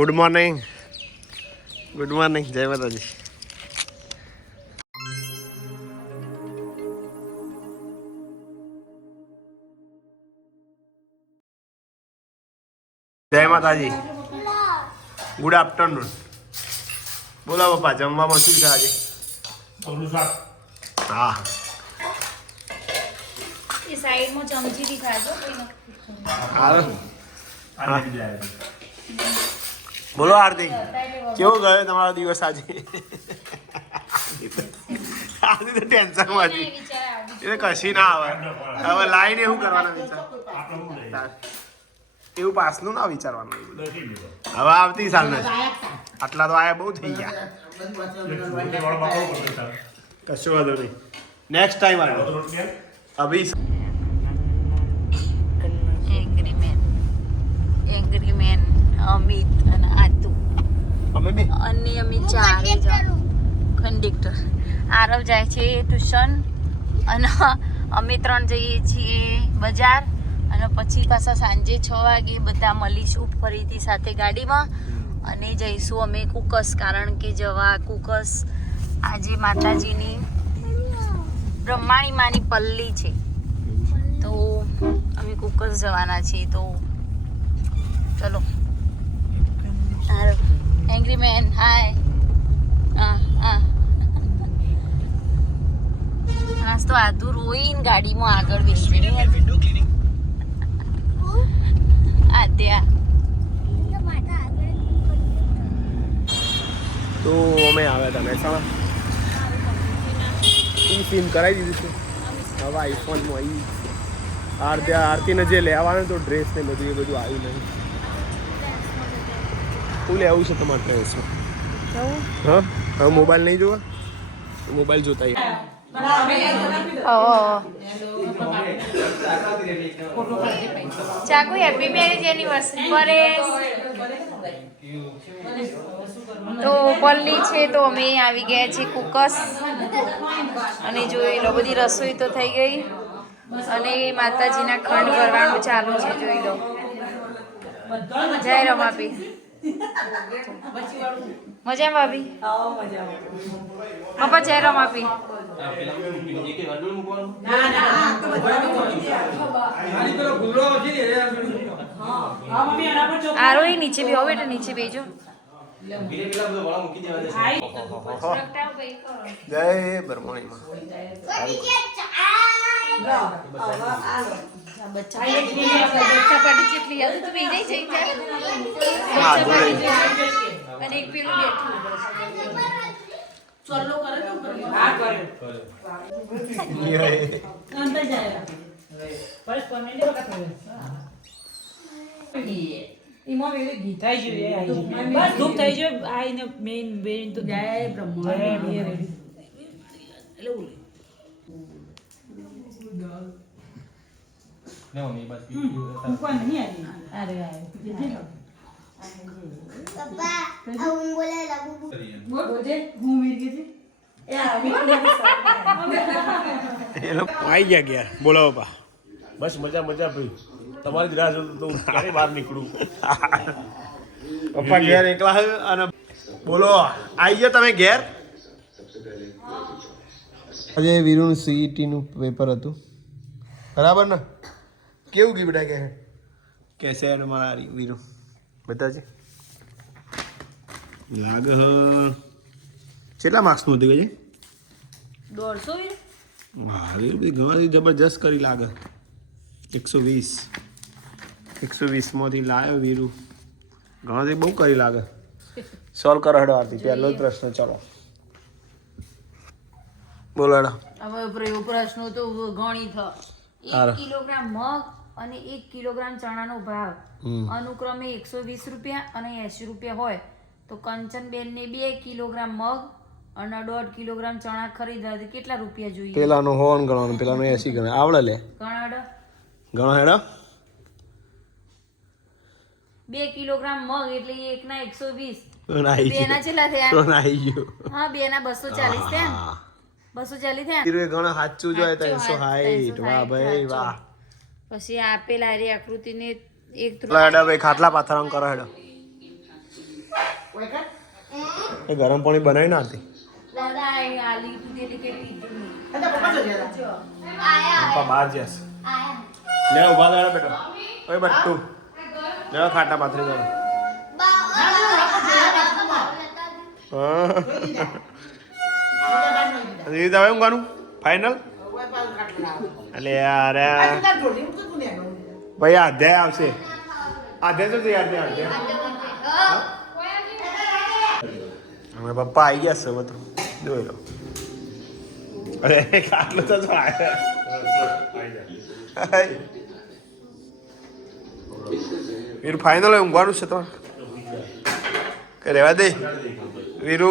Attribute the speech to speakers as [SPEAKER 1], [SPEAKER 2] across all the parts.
[SPEAKER 1] Good morning good morning જય માતાજી જય માતાજી ગુડ આફ્ટરનૂન બોલો પપ્પા જમવામાં શું છે આજે હા
[SPEAKER 2] એ સાઈડમાં ચમચીથી ખાજો કોઈ
[SPEAKER 1] સારું બોલો હાર્દિક, કેવો ગયો તમારો દિવસ આજે? આજે તો ટેન્શનમાં હતી. એ કશી ના આવે. હવે લાઈને શું કરવાના વિચાર. એવું પાસનું ના વિચારવાનું હવે આવતી સાલ આટલા તો આયા બહુ થઈ ગયા. કશું વાંધો નહીં. નેક્સ્ટ ટાઈમ આવ્યો. અભી
[SPEAKER 2] angry man angry man Amit અને આતુ
[SPEAKER 1] અમે બી?
[SPEAKER 2] અને અમે ચારે કંડક્ટર આરવ જાય છે ટ્યુશન અને અમે ત્રણ જઈએ છીએ બજાર અને પછી પાછા સાંજે છ વાગે બધા મળીશું ફરીથી સાથે ગાડીમાં. અને જઈશું અમે કુકસ કારણ કે જવા કુકસ આજે માતાજીની બ્રહ્માણી માની પલ્લી છે. તો અમે કુકસ જવાના છીએ. તો ચલો. એંગ્રી મેન હાય હા હા આજ તો આધુ રોઈને ગાડીમાં આગળ બેસી આદ્યા
[SPEAKER 1] તો અમે આવ્યા હતા મહેસાણા. ઈ સિમ કરાવી દીધું છે. હવે આઈફોનમાં આવી આરતી, આરતીને જે લેવાનું તો ડ્રેસ ને બધું એ બધું આવ્યું નહીં. શું આવું છે તમારે ડ્રેસમાં હા? હવે મોબાઈલ નહીં જોવા? મોબાઈલ જોતા.
[SPEAKER 2] ચાકુ હેપી મેરેજ એનિવર્સરી પરેશ તો પલ્લી છે તો અમે આવી ગયા છીએ કુકસ. અને જોઈ લો બધી રસોઈ તો થઈ ગઈ. અને માતાજીના ખંડ ભરવાનું ચાલુ છે જોઈ લો. જય રમાપી. મજા ભાભી? પપ્પા ચહેરો માપી આરોહી નીચે બે હવે નીચે બેજો
[SPEAKER 1] જય બ્રહ્મણીમાં.
[SPEAKER 3] એમાં વેલી ગીતા જોઈએ બસ ધૂપ થઈ તો જય બ્રહ્મ નહીં આવી અરે
[SPEAKER 4] પપ્પા આવું બોલે લાગુ
[SPEAKER 3] બોલજે હું મીર ગઈ
[SPEAKER 1] એ લોકો આવી ગયા ગયા બોલો બાપા બસ મજા મજા ભાઈ તમારી જ રાહ જોતો તો બહાર નીકળું પપ્પા ઘેર એકલા અને બોલો આવી ગયા તમે ઘેર આજે વીરુનું સીઈટીનું પેપર હતું બરાબર ને કેવું ગયું બેટા કે? કેસે અને મારા વીરો? બધા છે લાગે હ. કેટલા માર્ક્સનું હતું કે
[SPEAKER 2] દોઢસો
[SPEAKER 1] હા એ બધી ઘણી જબરજસ્ત કરી લાગે. એકસો વીસ. એકસો વીસમાંથી લાવ્યો વીરુ. ઘણાથી બહુ કરી લાગે. સોલ્વ કરો હેડો આરતી પહેલો પ્રશ્ન ચલો. બોલાડા
[SPEAKER 2] હવે પ્રયો પ્રશ્નો તો ઘણી હ. એક કિલોગ્રામ મગ અને એક કિલોગ્રામ ચણાનો ભાવ. અનુક્રમે એકસો વીસ રૂપિયા અને એંશી રૂપિયા હોય. તો કંચનબેનને બે કિલોગ્રામ મગ અને દોઢ કિલોગ્રામ ચણા ખરીદવા તો કેટલા રૂપિયા જોઈએ?
[SPEAKER 1] પેલાનો હોન ગણવાનો પેલાનો એસી ગણે આવડે લે.
[SPEAKER 2] ગણાડ.
[SPEAKER 1] ગણો હેડો.
[SPEAKER 2] બે કિલોગ્રામ મગ એટલે એકના એકસો વીસ.
[SPEAKER 1] બેના
[SPEAKER 2] કેટલા થયા. હા બેના બસો ચાલીસ થયા બસો ચાલી થયા ને?
[SPEAKER 1] ઘણો સાચું જોઈએ ત્રણસો હાઈટ વાહ ભાઈ વાહ.
[SPEAKER 2] પછી આપેલ આરી આકૃતિને એક
[SPEAKER 1] હેડો ભાઈ ખાટલા પાથરણ કરો હેડો. એ ગરમ પાણી બનાવી ના હતી.
[SPEAKER 2] દાદા એ આલી પીધેલી કે પીધું નહીં.
[SPEAKER 1] પપ્પા બહાર જશે
[SPEAKER 4] આયા.
[SPEAKER 1] લે ઊભા થયો બેટો. ઓય બટ્ટુ. લે ખાટા પાથરી દો. દીદી હવે ઊંઘવાનું ફાઇનલ અલે યાર ભાઈ આધ્યાય આવશે. આધ્યાય તો થયા આધ્યાય અમે પપ્પા આવી ગયા છે, બધું. જોઈ લો. અરે આટલું તો વીર ફાઇનલ ઊંઘવાનું છે તો. રહેવા દે? વીરુ.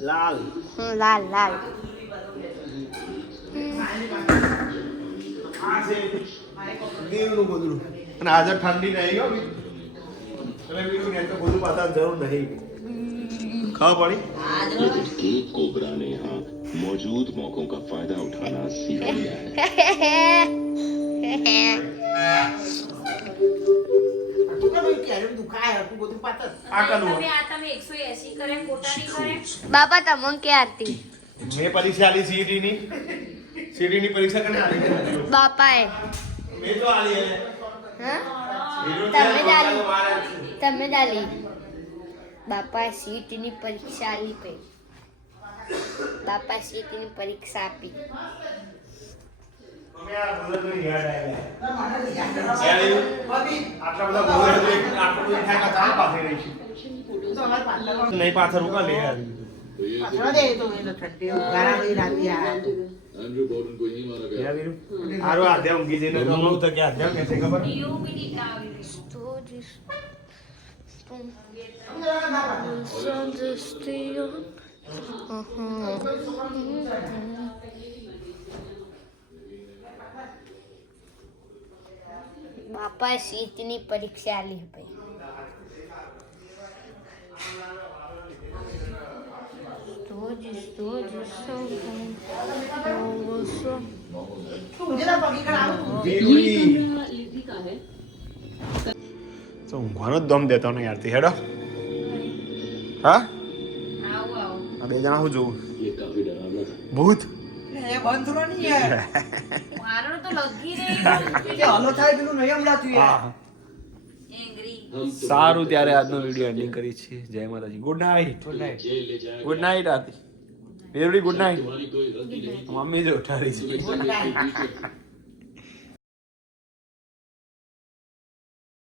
[SPEAKER 1] लाल
[SPEAKER 4] હમ, લાલ લાલ
[SPEAKER 1] આ છે વીરુનું ગોદડું અને આજે ઠંડી નહીં ગયો એટલે વીરુ ને તો ગોદડું પાછા જરૂર નહીં ખબર પડી
[SPEAKER 5] इसके कोबरा ने यहाँ मौजूद मौकों का फायदा उठाना सीख लिया है
[SPEAKER 1] આ કનું
[SPEAKER 2] તમે આ તમે 180 કરે ખોટા કરે.
[SPEAKER 4] બાપા તમને ક્યારથી
[SPEAKER 1] મેં પરીક્ષા આલી સીટી ની સીટી ની પરીક્ષા કને આલી
[SPEAKER 4] બાપાએ.
[SPEAKER 1] મે તો આલી હે?
[SPEAKER 4] તમે
[SPEAKER 1] છે.
[SPEAKER 4] તમે ડાલી બાપા સીટી ની પરીક્ષા આલી પે બાપા સીટની પરીક્ષા આપી.
[SPEAKER 1] નહીં પાથર ઉકા લે યાર યાર વીરુ આરો આધ્યા ઊંઘી જઈને તો હું તો કે આધ્યા કે છે ખબર
[SPEAKER 2] એવું બી નહીં આવી
[SPEAKER 4] તો જીસ તું સંજસ્તીઓ બાપાએ સીટની પરીક્ષા આલી ભાઈ. Todos, todos são
[SPEAKER 1] વીરુડી તો ઊંઘવાનો જ દમ દેતો ને યારથી હેડો. હા? બે જણા હું જોઉં.
[SPEAKER 5] બંધ થરો
[SPEAKER 1] નહીં
[SPEAKER 2] મારો તો લગી રહી
[SPEAKER 1] કે
[SPEAKER 2] હલો
[SPEAKER 5] થાય પેલું નહીં હમણાં યાર
[SPEAKER 1] સારું ત્યારે આજનો વીડિયો એન્ડિંગ કરી છે. જય માતાજી. Good night good night good night
[SPEAKER 5] Aarti. Very good night
[SPEAKER 1] mummy જ ઉઠાડી છે.